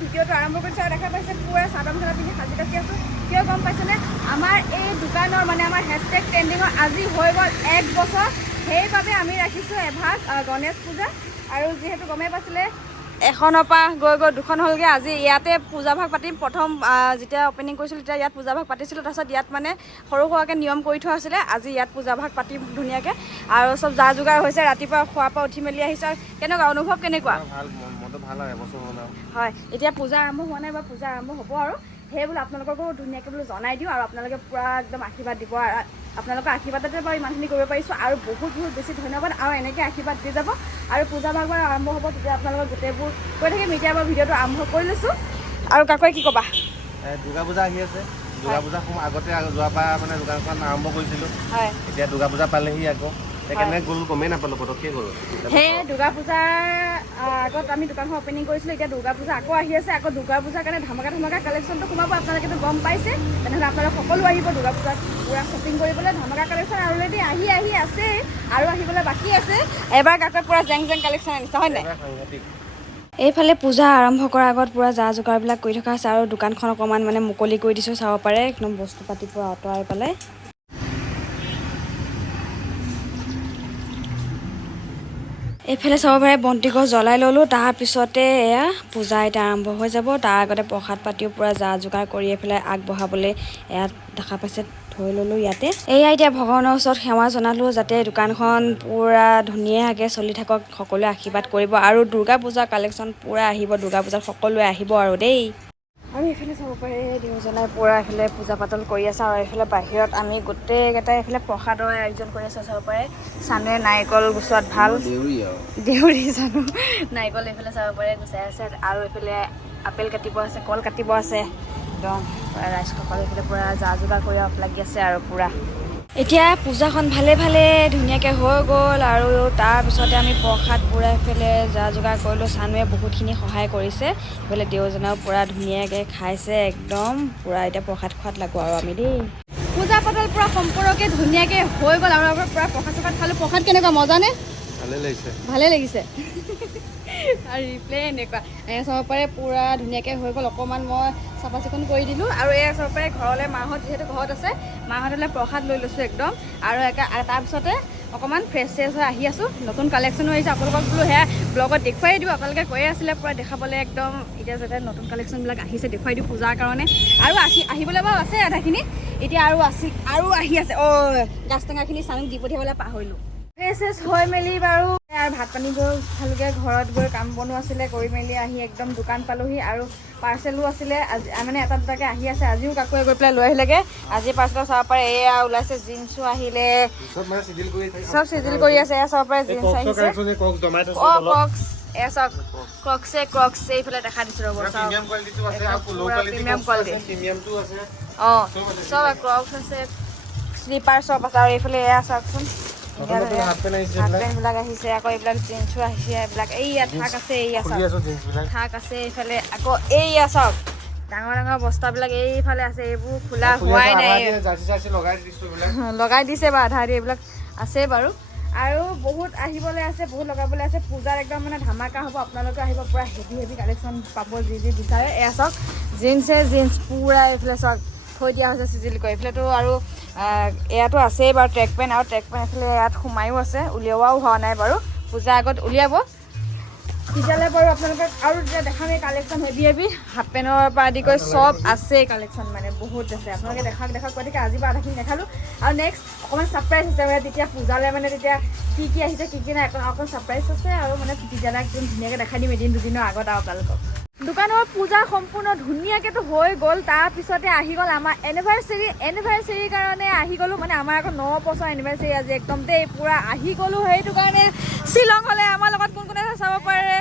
ভিডিঅ'টো আৰম্ভ কৰিছোঁ আৰু দেখা পাইছে পুৰা চাদৰ মেখেলা পিন্ধি সাজি কাচি আছোঁ। কিয় গম পাইছেনে? আমাৰ এই দোকানৰ মানে আমাৰ হেছটেগ ট্ৰেণ্ডিঙৰ আজি হৈ গ'ল 1 বছৰ। সেইবাবে আমি ৰাখিছোঁ এভাগ গণেশ পূজা। আৰু যিহেতু গমেই পাইছিলে এখনৰ পৰা গৈ গৈ দুখন হ'লগৈ। আজি ইয়াতে পূজাভাগ পাতিম। প্ৰথম যেতিয়া অপেনিং কৰিছিলোঁ তেতিয়া ইয়াত পূজাভাগ পাতিছিলোঁ। তাৰপিছত ইয়াত মানে সৰু সুৰাকৈ নিয়ম কৰি থোৱা আছিলে। আজি ইয়াত পূজাভাগ পাতিম ধুনীয়াকৈ। আৰু চব যা যোগাৰ হৈছে, ৰাতিপুৱা খোৱাৰ পৰা উঠি মেলি আহিছে। কেনেকুৱা অনুভৱ কেনেকুৱা? হয়, এতিয়া পূজা আৰম্ভ হোৱা নাই বা পূজা আৰম্ভ হ'ব আৰু সেই বোলো আপোনালোককো ধুনীয়াকৈ বোলো জনাই দিওঁ আৰু আপোনালোকে পূৰা একদম আশীৰ্বাদ দিব। আৰু আপোনালোকৰ আশীৰ্বাদতে বাৰু ইমানখিনি কৰিব পাৰিছোঁ আৰু বহুত বেছি ধন্যবাদ। আৰু এনেকৈ আশীৰ্বাদ দি যাব আৰু পূজা ভাগ বাৰ আৰম্ভ হ'ব তেতিয়া আপোনালোকৰ গোটেইবোৰ কৈ থাকিম। এতিয়া বাৰু ভিডিঅ'টো আৰম্ভ কৰি লৈছোঁ। আৰু কাকৈ কি ক'বা? দুৰ্গা পূজা আহি আছে। দুৰ্গা পূজা আগতে যোৱাৰ পৰা মানে দোকানখন আৰম্ভ কৰিছিলোঁ। হয়, এতিয়া দুৰ্গা পূজা পালেহি আকৌ। সেইকাৰণে গ'লো, গমেই নাপালোঁ পটককৈ গ'লো। সেই দুৰ্গা পূজাৰ আগত আমি দোকানখন অপেনিং কৰিছিলোঁ। এতিয়া দুৰ্গা পূজা আকৌ আহি আছে। আকৌ দুৰ্গা পূজাৰ কাৰণে ধামাকা কালেকশ্যনটো সোমাব। আপোনালোকেতো গম পাইছে। তেনেহ'লে আপোনালোক সকলো আহিব দুৰ্গা পূজাত পূৰা শ্বপিং কৰিবলৈ। ধামাকা কালেকশ্যন অলৰেডি আহি আছে আৰু আহিবলৈ বাকী আছে। এবাৰ কাকৈ পূৰা জেং কালেকশ্যন আনিছে, হয় নাই? এইফালে পূজা আৰম্ভ কৰাৰ আগত পূৰা যা যোগাৰবিলাক কৰি থকা আছে আৰু দোকানখন অকণমান মানে মুকলি কৰি দিছোঁ। চাব পাৰে একদম বস্তু পাতি পূৰা আঁতৰাই পেলাই। এইফালে চাব পাৰে বন্তি গছ জ্বলাই ল'লোঁ। তাৰপিছতে এয়া পূজা এতিয়া আৰম্ভ হৈ যাব। তাৰ আগতে প্ৰসাদ পাতিও পূৰা যা যোগাৰ কৰি এইফালে আগবঢ়াবলৈ ইয়াত দেখা পাইছে থৈ ল'লোঁ ইয়াতে। এয়া এতিয়া ভগৱানৰ ওচৰত সেৱা জনালোঁ যাতে দোকানখন পূৰা ধুনীয়াকৈ চলি থাকক, সকলোৱে আশীৰ্বাদ কৰিব আৰু দুৰ্গা পূজাৰ কালেকশ্যন পূৰা আহিব। দুৰ্গা পূজাত সকলোৱে আহিব আৰু দেই। আৰু এইফালে চাব পাৰে দেউজনাই পূৰা এইফালে পূজা পাতল কৰি আছে আৰু এইফালে বাহিৰত আমি গোটেইকেইটাই এইফালে প্ৰসাদৰ আয়োজন কৰি আছোঁ। চাব পাৰে চানুৱে নাৰিকল গুচোৱাত ভাল দেউৰী জানো নাৰিকল এইফালে চাব পাৰে গুচাই আছে। আৰু এইফালে আপেল কাটিব আছে, কল কাটিব আছে। একদম ৰাইজসকল এইফালে পূৰা যা যোগাৰ কৰি লাগি আছে আৰু পূৰা। এতিয়া পূজাখন ভালে ধুনীয়াকৈ হৈ গ'ল আৰু তাৰপিছতে আমি প্ৰসাদ পূৰা এইফালে যা যোগাৰ কৰিলোঁ। চানুৱে বহুতখিনি সহায় কৰিছে। এইফালে দেউজনাও পূৰা ধুনীয়াকৈ খাইছে একদম পূৰা। এতিয়া প্ৰসাদ খোৱাত লাগোঁ আৰু আমি দেই। পূজা পাতল পূৰা সম্পূৰ্ণকৈ ধুনীয়াকৈ হৈ গ'ল আৰু আমাৰ পূৰা প্ৰসাদ খালোঁ। প্ৰসাদ কেনেকুৱা, মজানে? ভালে লাগিছে আৰু ৰিপ্লে এনেকুৱা চাব পাৰে পূৰা ধুনীয়াকৈ হৈ গ'ল। অকণমান মই চাফা চিকুণ কৰি দিলোঁ আৰু এয়া চাব পাৰে ঘৰলৈ মাহঁত যিহেতু ঘৰত আছে, মাহঁতলৈ প্ৰসাদ লৈ লৈছোঁ একদম। আৰু তাৰপিছতে অকণমান ফ্ৰেছ হৈ আহি আছোঁ। নতুন কালেকশ্যনো আহিছে আপোনালোকক বোলো সেয়া ব্লগত দেখুৱাই দিওঁ। আপোনালোকে কৈয়ে আছিলে পূৰা দেখাবলৈ একদম। এতিয়া যাতে নতুন কালেকশ্যনবিলাক আহিছে দেখুৱাই দিওঁ পূজাৰ কাৰণে। আৰু আহিবলৈ বাৰু আছে আধাখিনি, এতিয়া আৰু আহি আছে। গাছ টেঙাখিনি চানুক দি পঠিয়াবলৈ পাহৰিলোঁ। ফ্ৰেছ হৈ মেলি বাৰু আৰু ভাত পানী গৈ ভালকৈ ঘৰত গৈ কাম বনো আছিলে কৰি মেলি আহি একদম দোকান পালোহি। আৰু পাৰ্চেলো আছিলে আজি মানে এটা দুটাকৈ আহি আছে। আজিও কাকোৱে গৈ পেলাই লৈ আহিলেগৈ। আজি পাৰ্চেলত চাব পাৰে এয়া ওলাইছে জিন্সো আহিলে, চব চিজিল কৰি আছে। এয়া চাব পাৰে জিন্স আহিছে, এয়া চাওক ক্ৰক্সে এইফালে দেখা দিছোঁ ৰ'ব। প্ৰিমিয়াম কোৱালিটি চব ক্ৰক্স আছে, শ্লিপাৰ চব আছে। আৰু এইফালে এয়া চাওকচোন হাফ পেণ্টবিলাক আহিছে। আকৌ এইবিলাক জিন্সো আহিছে। এইবিলাক এইয়া থাক আছে, এইয়া থাক আছে। এইফালে আকৌ এইয়া চাওক ডাঙৰ বস্তাবিলাক এইফালে আছে। এইবোৰ খোলা হোৱাই নাই, লগাই দিছে বা আধা দি এইবিলাক আছে বাৰু। আৰু বহুত আহিবলৈ আছে, বহুত লগাবলৈ আছে। পূজাৰ একদম মানে ধামাকা হ'ব। আপোনালোকে আহিব, পূৰা হেভি কালেকশ্যন পাব যি বিচাৰে। এয়া চাওক জিন্স পূৰা এইফালে চাওক থৈ দিয়া হৈছে চিজিল কৰি। এইফালেতো আৰু ইয়াতো আছেই বাৰু ট্ৰেক পেণ্ট। আৰু ট্ৰেক পেণ্ট এইফালে ইয়াত সোমায়ো আছে, উলিওৱাও হোৱা নাই বাৰু। পূজাৰ আগত উলিয়াব তেতিয়ালৈ বাৰু আপোনালোকক। আৰু তেতিয়া দেখামেই কালেকশ্যন হেভি হাফ পেণ্টৰ পৰা আদি কৰি চব আছেই কালেকশ্যন, মানে বহুত আছে। আপোনালোকে দেখাক কৈ থাকে। আজি পৰা আধাখিনি দেখালোঁ আৰু নেক্সট অকণমান ছাৰপ্ৰাইজ আছে মানে তেতিয়া পূজালৈ মানে তেতিয়া কি আহিছে কি নাই অকণ ছাৰপ্ৰাইজ আছে। আৰু মানে তেতিয়ালৈ একদম ধুনীয়াকৈ দেখাই দিম এদিন দুদিনৰ আগত আৰু আপোনালোকক। দোকানৰ পূজা সম্পূৰ্ণ ধুনীয়াকৈতো হৈ গ'ল। তাৰপিছতে আহি গ'ল আমাৰ এনিভাৰ্চেৰীৰ কাৰণে আহি গ'লোঁ। মানে আমাৰ আকৌ 9 বছৰ এনিভাৰ্চেৰী আজি একদম দেই পূৰা আহি গ'লোঁ। সেইটো কাৰণে শ্বিলঙলৈ আমাৰ লগত কোন আছে চাব পাৰে।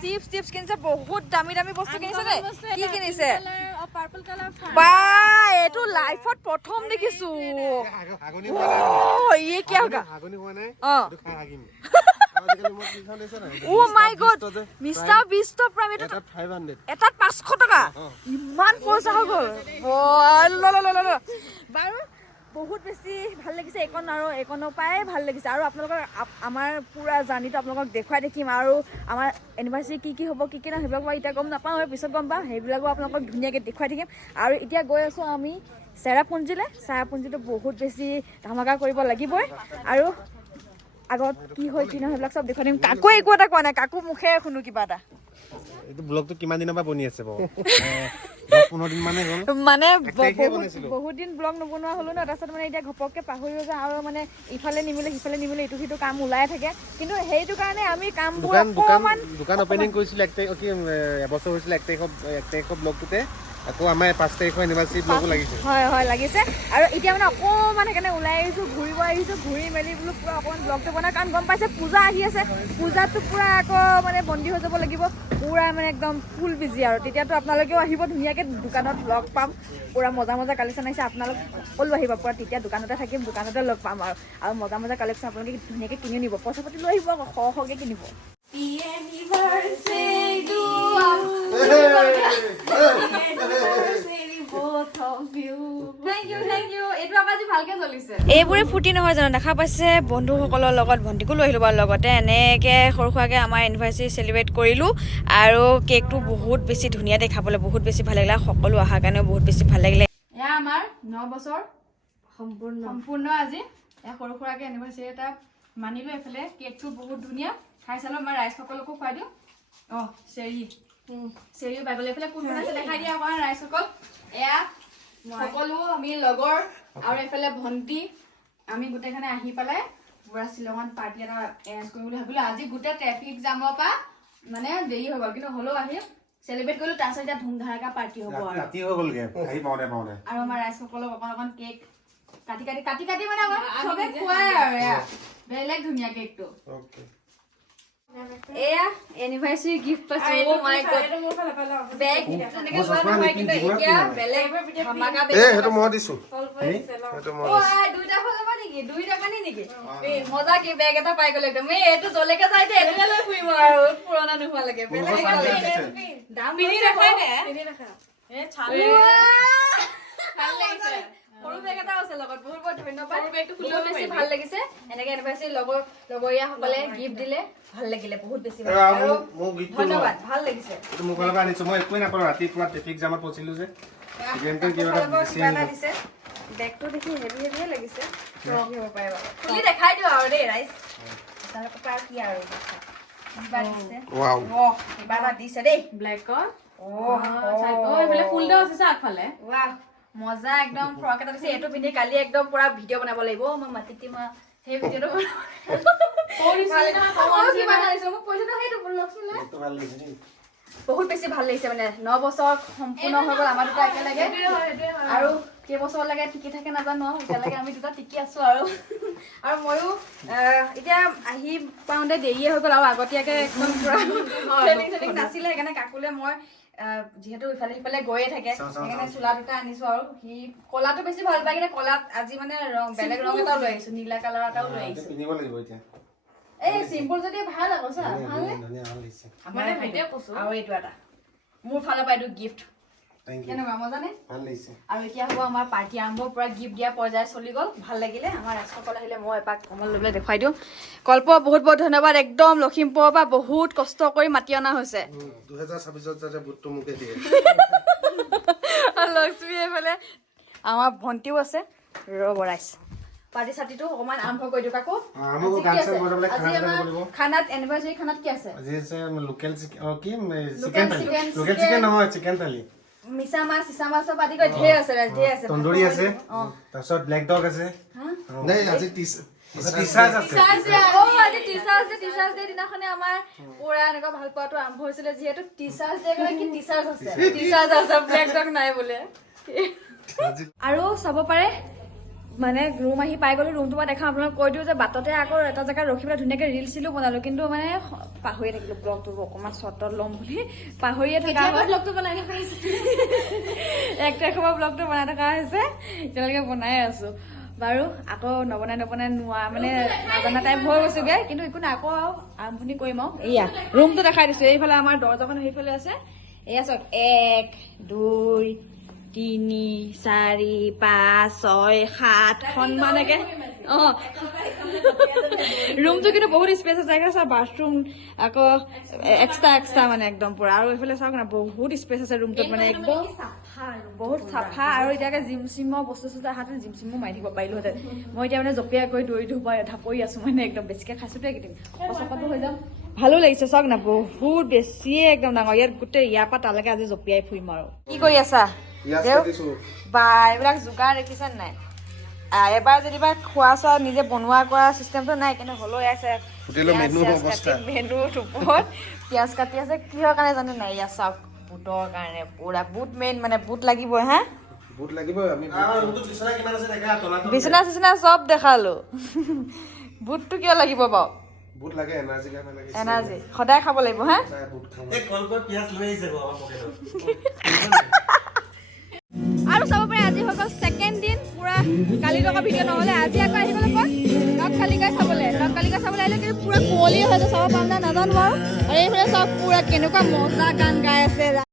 চিপছ কিনিছে, বহুত দামী বস্তু কিনিছে দেই। কি কিনিছে? বা এইটো লাইফত প্ৰথম দেখিছোঁ। মাই গড, মিষ্টাৰ বিষ্টৰ প্ৰাইম এটাত 500 টকা। ইমান পইচা হৈ গ'ল বাৰু। বহুত বেছি ভাল লাগিছে এইকণ আৰু এইকণৰ পৰাই ভাল লাগিছে আৰু আপোনালোকৰ আমাৰ পুৰা জাৰ্ণিটো আপোনালোকক দেখুৱাই থাকিম আৰু আমাৰ এনিভাৰ্চাৰী কি হ'ব কি নহয় সেইবিলাক মই এতিয়া গম নাপাওঁ আৰু পিছত গম পাম সেইবিলাকো আপোনালোকক ধুনীয়াকৈ দেখুৱাই থাকিম আৰু এতিয়া গৈ আছোঁ আমি চেৰাপুঞ্জীটো বহুত বেছি ধামাকা কৰিব লাগিবই আৰু আগত কি হয় কি নহয় সেইবিলাক চব দেখুৱাই দিম কাকো একো এটা কোৱা নাই কাকো মুখে শুনো কিবা এটা এইটো ব্লগটো কিমান দিনৰ পৰা বনি আছে বাৰু 10-15 দিন মানে হ'ল মানে বহুত দিন ব্লগ নবনোৱা হ'লো ন তাৰপিছত মানে এতিয়া ঘপককে পাহৰি যাওঁ আৰু মানে ইফালে নিমিলে সিফালে নিমিলে ইটো সিটো কাম ওলাই থাকে কিন্তু সেইটো কাৰণে আমি কামবোৰ দোকান অপেনিং কৰিছিলোঁ 1 তাৰিখ কি এবছৰ হৈছিল 1 তাৰিখৰ ব্লগটোতে আকৌ আমাৰ 5 তাৰিখৰ এনিভাৰ্চাৰী ব্লগো লাগিছে হয় লাগিছে আৰু এতিয়া মানে অকণমান সেইকাৰণে ওলাই আহিছোঁ ঘূৰিব আহিছোঁ ঘূৰি মেলি বোলো পুৰা অকণমান ব্লগটো বনাই কাৰণ গম পাইছে পূজা আহি আছে পূজাটো পুৰা আকৌ মানে বন্দী হৈ যাব লাগিব পুৰা মানে একদম ফুল বিজি আৰু তেতিয়াতো আপোনালোকেও আহিব ধুনীয়াকৈ দোকানত লগ পাম পুৰা মজা কালেকশ্যন আহিছে আপোনালোক সকলো আহিব পুৰা তেতিয়া দোকানতে থাকিম দোকানতে লগ পাম আৰু মজা কালেকশ্যন আপোনালোকে ধুনীয়াকৈ কিনি নিব পইচা পাতি লৈ আহিব সৰহকৈ কিনিব এইবোৰে ফূৰ্তি নহয় জানো দেখা পাইছে বন্ধুসকলৰ লগত ভণ্টিকো লৈ আহিলোঁ বাৰু লগতে এনেকৈ সৰু সুৰাকৈ আমাৰ এনিভাৰ্চাৰী চেলিব্ৰেট কৰিলোঁ আৰু কেকটো বহুত বেছি ধুনীয়া দেখাবলৈ বহুত বেছি ভাল লাগিলে সকলো অহাৰ কাৰণেও বহুত বেছি ভাল লাগিলে এয়া আমাৰ 9 বছৰ সম্পূৰ্ণ আজি এয়া সৰু সুৰাকৈ এনিভাৰ্চাৰী এটা মানিলোঁ এইফালে কেকটো বহুত ধুনীয়া খাই চালোঁ আমাৰ ৰাইজসকলকো খুৱাই দিওঁ চেৰিও পাই গ'লে এইফালে কোন কোন আছে দেখাই দিয়া আমাৰ ৰাইজসকল এয়া সকলো আমি লগৰ আৰু এইফালে ভণ্টি আমি গোটেইখনে আহি পেলাই পুৰা শ্বিলঙত পাৰ্টি এটা এৰেঞ্জ কৰিম বুলি ভাবিলোঁ আজি গোটেই ট্ৰেফিক জামৰ পৰা মানে দেৰি হৈ গ'ল কিন্তু হ'লেও আহি চেলিব্ৰেট কৰিলোঁ তাৰপিছত এতিয়া ধুমধাৰাকা পাৰ্টি হ'ব আৰু আমাৰ ৰাইজসকলক অকণ কেক কাটি মানে আমাৰ চবে খুৱাই আৰু এয়া বেলেগ ধুনীয়া কেকটো এয়া এনিভাৰ্চাৰী গিফ্ট পাইছো ও মাই গড বেগ তেনেকে লোৱা নহয় কিন্তু এতিয়া বেলেগ ধমাকা বেগ হেটো মই দিছো হেটো মই ও দুইটা ফলবা দুইটা পানি নেকি মজা কি বেগ এটা পাই গলে একদম এটো জলেকে যাইতে এটো লৈ ফুৰিম আৰু পুৰণা নোহোৱা লাগে বেলেগ দাম পিনি ৰাখাই নে পিনি ৰাখা চালু ভাল লাগিছে সৰু বেগ এটা আছে লগত বহুত ধন্যবাদ বেগটো খুলি বেছি ভাল লাগিছে এনেকে এনিভাৰ্চাৰী লগৰীয়া সকলে গিফট দিলে ভাল লাগিলে বহুত বেছি আৰু ধন্যবাদ ভাল লাগিছে এইটো মোক লগা আনিছো মই একোই নাপালো ৰাতি পুৰা ট্ৰেফিক জামত পছিলো যে ইভেন্টৰ কিবা এটা দিছে বেগটো দেখি হেভি লাগিছে কি হ'ব পাৰে বাৰু খুলি দেখাই দিও আৰু দেই ৰাইজ তাৰ পৰা কি আৰু কিবা দিছে ওৱাও কিবা এটা দিছে দেই ব্লেকৰ এইফালে ফুল দেও আছে আগফালে ৱাও মজা একদম ফ্ৰক এটা দিছে এটো পিন্ধি কালি একদম পুৰা ভিডিও বনাব লাগিব মই মাতিতি মই সেই ভিডিওটো বহুত বেছি ভাল লাগিছে মানে 9 বছৰ সম্পূৰ্ণ হৈ গ'ল আমাৰ দুটা একেলগে আৰু কেইবছৰ লাগে টিকি থাকে নাজানো এতিয়ালৈকে আমি দুটা টিকি আছো আৰু ময়ো এতিয়া আহি পাওঁতে দেৰিয়ে হৈ গ'ল আৰু আগতীয়াকৈ একদম পুৰা ট্ৰেনিং নাছিলে সেইকাৰণে কাকুলে মই যিহেতু ইফালে সিফালে গৈয়ে থাকে সেইকাৰণে চোলা দুটা আনিছো আৰু সি কলাটো বেছি ভাল পায় কিন্তু কলাত আজি মানে বেলেগ ৰং এটাও লৈ আহিছো নীলা কালাৰ এটাও লৈ আহিছো পিন্ধিব লাগিব এতিয়া এই সিম্পল যদি ভাল আকৌ চা ভালনে ধুনীয়া ভাল লাগিছে আমাৰ ভাইটিয়ে কৈছো আৰু এইটো এটা মোৰ ফালৰ পৰা এইটো গিফট থ্যাংক ইউ কেনেকুৱা মজা নে ভাল লাগিছে আৰু এতিয়া হ'ব আমাৰ পাৰ্টি আৰম্ভ পুৰা গিফট দিয়া পৰ্যায় চলি গ'ল ভাল লাগিলে আমাৰ ৰাজসকল আহিলে মই এপাক কমল লৈ পেলাই দেখুৱাই দিওঁ কল্প বহুত ধন্যবাদ একদম লখিমপুৰৰ পৰা বহুত কষ্ট কৰি মাতি অনা হৈছে 2026 যাতে বুটটো মুকে দিয়ে লক্ষ্মী এইফালে আমাৰ ভণ্টিও আছে ৰ'ব ৰাইজ পাৰ্টি চাৰ্টিটো অকমান আৰম্ভ কৰি দিওঁ কাকো খানাত এনিভাৰ্চাৰী খানাত কি আছে আজি আছে লোকেল চিকেন নহয় চিকেন থালি মিছা মাছ চিচা মাছৰ পাতি কৰি ঢেৰ আছে তন্দুৰী আছে তাৰপিছত ব্লেক ডগ আছে নাই আজি টিচাৰ্ছ আছে আজি টিচাৰ্ছ ডে দিনাখনে আমাৰ পুৰা এনেকুৱা ভাল পোৱাটো আৰম্ভ হৈছিলে যিহেতু টিচাৰ্ছ ডে কি টিচাৰ্ছ আছে ব্লেক ডগ নাই বোলে আৰু চাব পাৰে মানে ৰুম আহি পাই গ'লো ৰুমটো মই দেখাম আপোনালোক কৈ দিওঁ যে বাটতে আকৌ এটা জেগাত ৰখি পেলাই ধুনীয়াকৈ ৰিল চিলো বনালো কিন্তু মানে পাহৰিয়ে থাকিলো ব্লগটো অকণমান শ্বৰ্টত ল'ম বুলি পাহৰিয়ে থকা ব্লগটো বনাই থকা হৈছে 1 তাৰিখৰ পৰা ব্লগটো বনাই থকা হৈছে এতিয়ালৈকে বনাই আছো বাৰু আকৌ নবনাই নোৱা মানে নাজানা টাইপ হৈ গৈছোগে কিন্তু একো নাই আকৌ আৰম্ভণি কৰিম আৰু এয়া ৰুমটো দেখাই দিছো এইফালে আমাৰ দৰ্জাখন সেইফালে আছে এয়া চাওক 1 2 তিনি 4 5 6 7খন মানেকে ৰুমটো কিন্তু বহুত স্পেচ আছে চব বাথৰুম আকৌ এক্সট্ৰা মানে একদম পুৰা আৰু এইফালে চাওক না বহুত স্পেচ আছে ৰুমটোত মানে একদম বহুত চাফা আৰু এতিয়াকে জিম চিমৰ বস্তু চস্তু হাতে জিম চিমো মাৰি থাকিব পাৰিলোহেঁতেন মই এতিয়া মানে জপিয়াই গৈ দৌৰি ধাপৰি আছো মানে একদম বেছিকে খাইছোতো এইকেইদিন চকাটো হৈ যাম ভালো লাগিছে চাওক না বহুত বেছিয়ে একদম ডাঙৰ ইয়াত গোটেই ইয়াৰ পৰা তালৈকে আজি জপিয়াই ফুৰিম আৰু কি কৰি আছা বা এইবিলাক যোগাৰ দেখিছা নাই এবাৰ যেনিবা খোৱা চোৱা নিজে বনোৱা কৰা চিষ্টেমটো নাই কিন্তু হ'লেও আছে মেনুৰ ওপৰত পিঁয়াজ কাটি আছে কিহৰ কাৰণে জানো নাই ইয়াত চাওক বুটৰ কাৰণে পুৰা বুট মেইন মানে বুট লাগিবই হা বিচনা চিচনা চব দেখালো বুটটো কিয় লাগিব বাৰু বুট লাগে এনাৰ্জি সদায় খাব লাগিব হা আৰু চাব পাৰে আজি হৈ গ'ল ছেকেণ্ড দিন পুৰা কালি লগা ভিডিঅ' নহ'লে আজি আকৌ আহি গ'লে ক'ত ডগ কালিকা চাবলৈ আহিলে কিন্তু পুৰা কুঁৱলী হৈছে চাব পাম না নাজানো আৰু এইফালে চব পুৰা কেনেকুৱা মজা গান গাই আছে